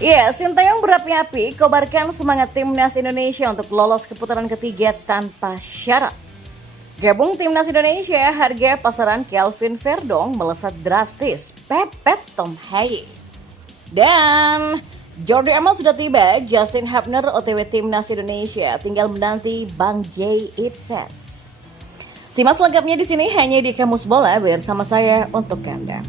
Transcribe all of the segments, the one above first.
Iya, Sinteyong berapi-api kobarkan semangat timnas Indonesia untuk lolos ke putaran ketiga tanpa syarat. Gabung timnas Indonesia, harga pasaran Kelvin Verdong melesat drastis, pepet Tom Haye. Dan Jordi Amat sudah tiba, Justin Hubner OTW timnas Indonesia, tinggal menanti Bang J Itses. Simak selengkapnya di sini hanya di Kamus Bola bersama saya untuk Anda.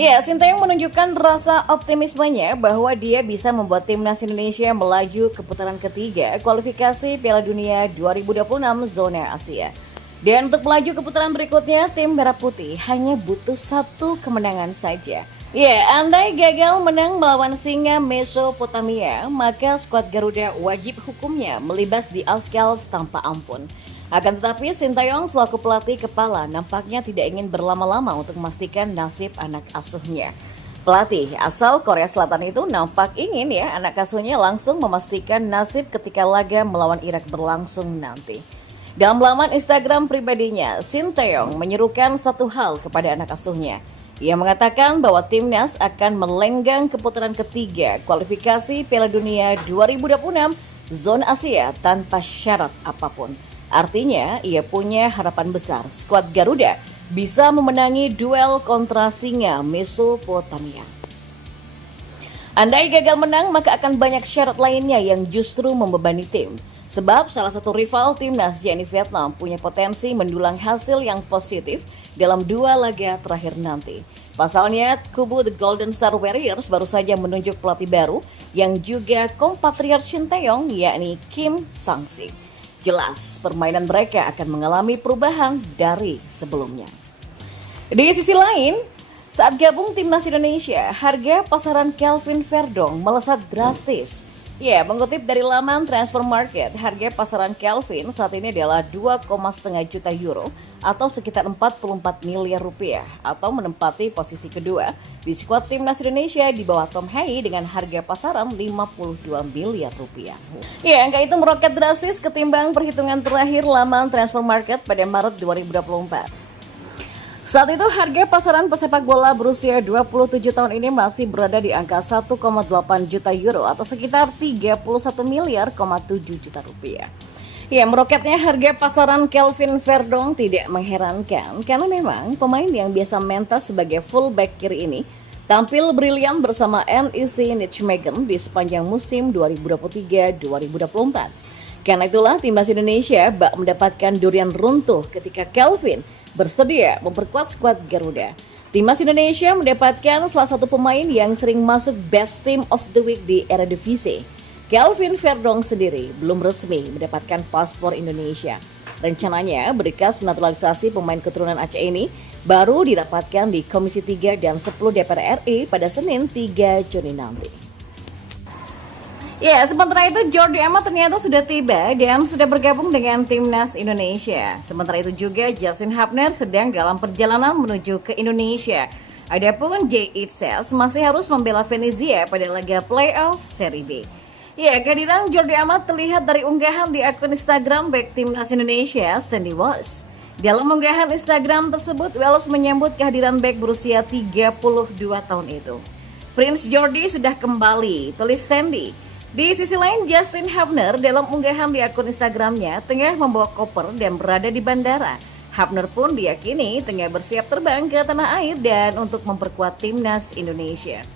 Ya, Sinteyong menunjukkan rasa optimismenya bahwa dia bisa membuat timnas Indonesia melaju ke putaran ketiga kualifikasi Piala Dunia 2026 zona Asia. Dan untuk melaju ke putaran berikutnya, tim Merah Putih hanya butuh satu kemenangan saja. Ya, andai gagal menang melawan Singa Mesopotamia, maka skuad Garuda wajib hukumnya melibas di Auskal tanpa ampun. Akan tetapi Sinteyong selaku pelatih kepala nampaknya tidak ingin berlama-lama untuk memastikan nasib anak asuhnya. Pelatih asal Korea Selatan itu nampak ingin anak asuhnya langsung memastikan nasib ketika laga melawan Irak berlangsung nanti. Dalam laman Instagram pribadinya, Sinteyong menyerukan satu hal kepada anak asuhnya. Ia mengatakan bahwa timnas akan melenggang ke putaran ketiga kualifikasi Piala Dunia 2026 zona Asia tanpa syarat apapun. Artinya, ia punya harapan besar skuad Garuda bisa memenangi duel kontra Singa Mesopotamia. Andai gagal menang, maka akan banyak syarat lainnya yang justru membebani tim. Sebab salah satu rival timnas yakni Vietnam punya potensi mendulang hasil yang positif dalam dua laga terakhir nanti. Pasalnya, kubu The Golden Star Warriors baru saja menunjuk pelatih baru yang juga kompatriot Sinteyong yakni Kim Sang-sik. Jelas, permainan mereka akan mengalami perubahan dari sebelumnya. Di sisi lain, saat gabung timnas Indonesia, harga pasaran Kelvin Verdong melesat drastis. Ya, mengutip dari laman Transfer Market, harga pasaran Kelvin saat ini adalah 2,5 juta euro atau sekitar 44 miliar rupiah atau menempati posisi kedua di skuad timnas Indonesia di bawah Tom Haye dengan harga pasaran 52 miliar rupiah. Ya, angka itu meroket drastis ketimbang perhitungan terakhir laman Transfer Market pada Maret 2024. Saat itu harga pasaran pesepak bola berusia 27 tahun ini masih berada di angka 1,8 juta euro atau sekitar 31 miliar 7 juta rupiah. Ya, meroketnya harga pasaran Kelvin Verdong tidak mengherankan karena memang pemain yang biasa mentas sebagai fullback kiri ini tampil brilian bersama NEC Nijmegen di sepanjang musim 2023-2024. Karena itulah timnas Indonesia bak mendapatkan durian runtuh ketika Kelvin bersedia memperkuat skuad Garuda. Timnas Indonesia mendapatkan salah satu pemain yang sering masuk Best Team of the Week di Eredivisie. Kelvin Verdong sendiri belum resmi mendapatkan paspor Indonesia. Rencananya berkas naturalisasi pemain keturunan Aceh ini baru didapatkan di Komisi 3 dan 10 DPR RI pada Senin 3 Juni nanti. Ya, sementara itu Jordi Amat ternyata sudah tiba dan sudah bergabung dengan timnas Indonesia. Sementara itu juga Justin Hubner sedang dalam perjalanan menuju ke Indonesia. Adapun J Itses masih harus membela Venezia pada laga playoff Serie B. Ya, kehadiran Jordi Amat terlihat dari unggahan di akun Instagram bek timnas Indonesia, Sandy Walsh. Dalam unggahan Instagram tersebut, Walsh menyambut kehadiran bek berusia 32 tahun itu. Prince Jordi sudah kembali, tulis Sandy. Di sisi lain, Justin Hubner dalam unggahan di akun Instagramnya tengah membawa koper dan berada di bandara. Hubner pun diyakini tengah bersiap terbang ke tanah air dan untuk memperkuat timnas Indonesia.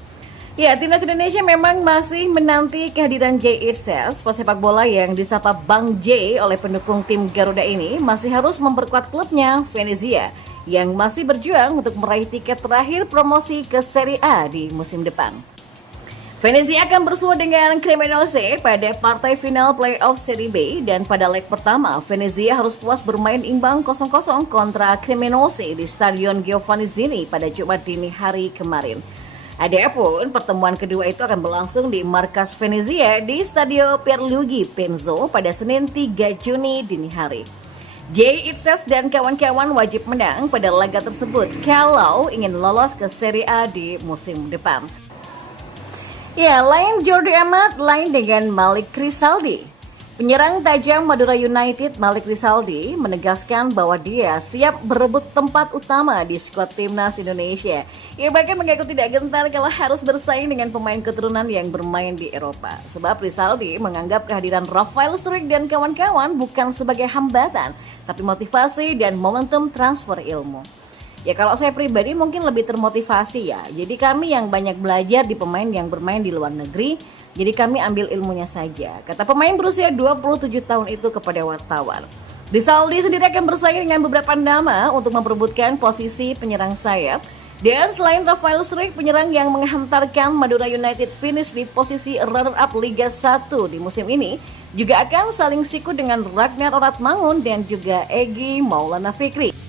Ya, timnas Indonesia memang masih menanti kehadiran J Itses, pesepak bola yang disapa Bang J oleh pendukung tim Garuda ini masih harus memperkuat klubnya Venezia yang masih berjuang untuk meraih tiket terakhir promosi ke Serie A di musim depan. Venezia akan bersua dengan Cremonese pada partai final playoff Serie B dan pada leg pertama Venezia harus puas bermain imbang 0-0 kontra Cremonese di Stadion Giovanni Zini pada Jumat dini hari kemarin. Adapun pertemuan kedua itu akan berlangsung di markas Venezia di Stadio Pierluigi Penzo pada Senin 3 Juni dini hari. J Itses dan kawan-kawan wajib menang pada laga tersebut kalau ingin lolos ke Serie A di musim depan. Ya, lain Jordi Amat, lain dengan Malik Rizaldi. Penyerang tajam Madura United Malik Rizaldi menegaskan bahwa dia siap berebut tempat utama di skuad timnas Indonesia. Ia bahkan mengaku tidak gentar kalau harus bersaing dengan pemain keturunan yang bermain di Eropa. Sebab Rizaldi menganggap kehadiran Rafael Struijk dan kawan-kawan bukan sebagai hambatan, tapi motivasi dan momentum transfer ilmu. Ya kalau saya pribadi mungkin lebih termotivasi ya. Jadi kami yang banyak belajar di pemain yang bermain di luar negeri, jadi kami ambil ilmunya saja, kata pemain berusia 27 tahun itu kepada wartawan. Rizaldi sendiri akan bersaing dengan beberapa nama untuk memperebutkan posisi penyerang sayap. Dan selain Rafael Struijk, penyerang yang menghantarkan Madura United finish di posisi runner-up Liga 1 di musim ini, juga akan saling sikut dengan Ragnar Oratmangun dan juga Egy Maulana Fikri.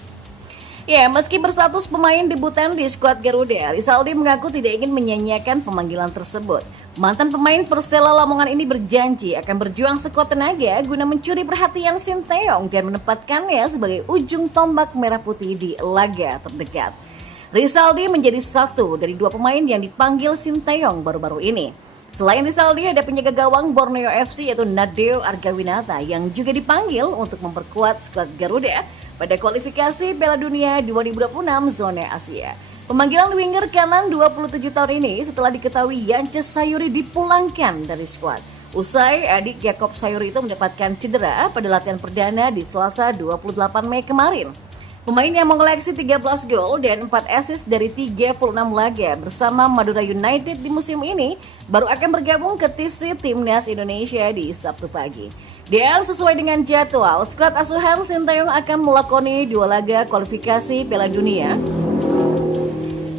Ya, meski berstatus pemain debutan di skuad Garuda, Rizaldi mengaku tidak ingin menyanyiakan pemanggilan tersebut. Mantan pemain Persela Lamongan ini berjanji akan berjuang sekuat tenaga guna mencuri perhatian Sinteyong dan menempatkannya sebagai ujung tombak merah putih di laga terdekat. Rizaldi menjadi satu dari dua pemain yang dipanggil Sinteyong baru-baru ini. Selain Rizaldi, ada penjaga gawang Borneo FC yaitu Nadeo Argawinata yang juga dipanggil untuk memperkuat skuad Garuda pada kualifikasi Piala Dunia 2026 zona Asia. Pemanggilan winger kanan 27 tahun ini setelah diketahui Yance Sayuri dipulangkan dari skuad. Usai adik Yakob Sayuri itu mendapatkan cedera pada latihan perdana di Selasa 28 Mei kemarin. Pemain yang mengoleksi 13 gol dan 4 assist dari 36 laga bersama Madura United di musim ini baru akan bergabung ke TC Timnas Indonesia di Sabtu pagi. Dan sesuai dengan jadwal, skuad asuhan Sinteyong akan melakoni 2 laga kualifikasi Piala Dunia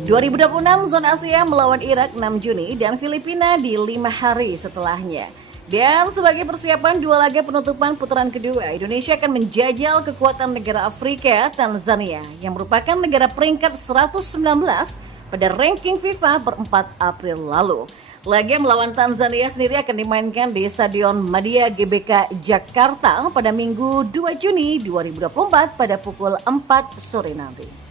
2026 zona Asia melawan Irak 6 Juni dan Filipina di 5 hari setelahnya. Dan sebagai persiapan 2 laga penutupan putaran kedua, Indonesia akan menjajal kekuatan negara Afrika, Tanzania, yang merupakan negara peringkat 119 pada ranking FIFA per 4 April lalu. Laga melawan Tanzania sendiri akan dimainkan di Stadion Madia GBK Jakarta pada Minggu 2 Juni 2024 pada pukul 4 sore nanti.